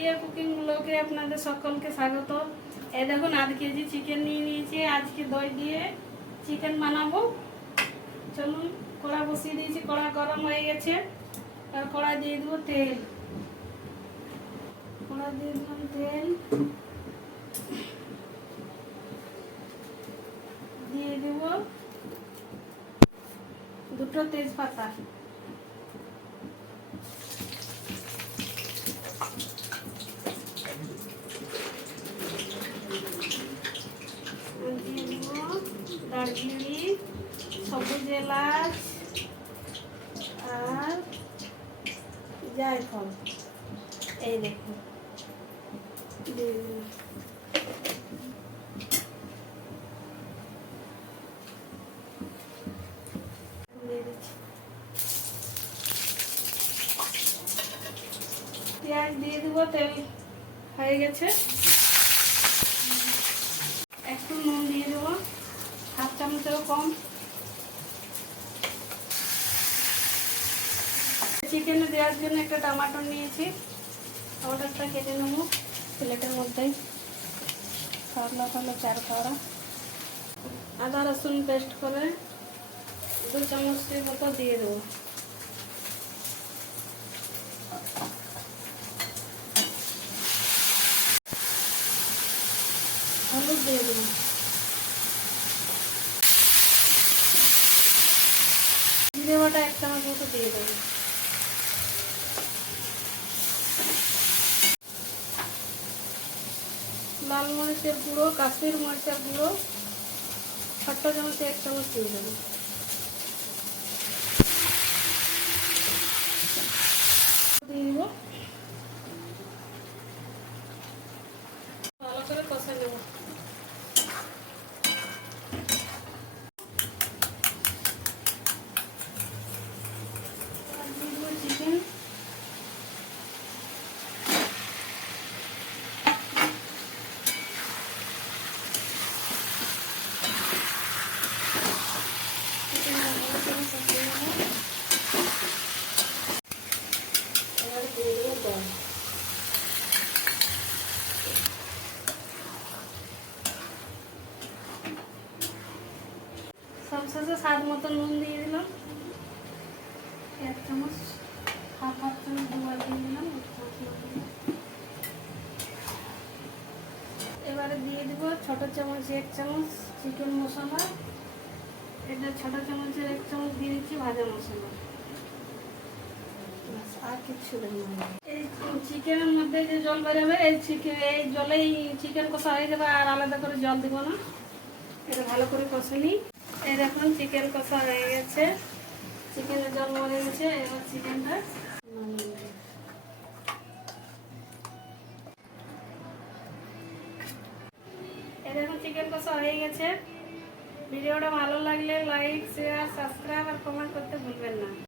প্রিয় কুকিং ব্লগে আপনাদের সকলকে স্বাগত। এই দেখুন আধ কেজি চিকেন নিয়ে নিয়েছি, আজকে দই দিয়ে চিকেন বানাবো। চলুন, কড়া বসিয়ে দিয়েছি, কড়া গরম হয়ে গেছে। আর কড়া দিয়ে দেবো তেল, কড়া দিয়ে দিলাম তেল, দিয়ে দেব দুটো তেজপাতা, দিয়ে দেব দারচিনি, সবুজ এলাচ আর জায়ফল। এই দেখুন দিয়ে দিলাম। পেঁয়াজ দিয়ে দেবো, তেল হয়ে গেছে। একটু নুন দিয়ে দেবো, হাফ চামচেরও কম। চিকেনে দেওয়ার জন্য একটা টমাটো নিয়েছি, টমাটোটা কেটে নেবো প্লেটের মধ্যেই। খাওয়া হলো 4 খাওয়া। আদা রসুন পেস্ট করে 2 চামচের মতো দিয়ে দেবো। হলুদ দিয়ে দেবো, জিরে বাটা 1 চামচ মতো দিয়ে দেবো। লাল মরিচের গুঁড়ো, কাশ্মীর মরিচের গুঁড়ো ছোট্ট চামচে 1 চামচ দিয়ে দেবো। দিয়ে দেবো, ভালো করে কষে নেব। দিয়ে দেবো চিকেন, এবার দিয়ে দেবো জল। সবশেষে স্বাদ মতো নুন দিয়ে দিলাম 1 চামচ, হাফ চামচ দুবার দিয়ে দিলাম। এবারে দিয়ে দিব ছোট চামচ 1 চামচ চিকেন মশলা, এটা ছোট চামচের 1 চামচ দিয়ে দিচ্ছি ভাজা মশলা। আর কিছু দেবো না। এই চিকেনের মধ্যে যে জল বেরোবে, এই জলেই চিকেন কষা হয়ে যাবে, আর আলাদা করে জল দিব না। এটা ভালো করে কষে নিই। এই দেখুন চিকেন কষা হয়ে গেছে, চিকেনের জল মরে গেছে। এবার চিকেনটা এই দেখুন চিকেন কষা হয়ে গেছে। ভিডিওটা ভালো লাগলে লাইক, শেয়ার, সাবস্ক্রাইব আর কমেন্ট করতে ভুলবেন না।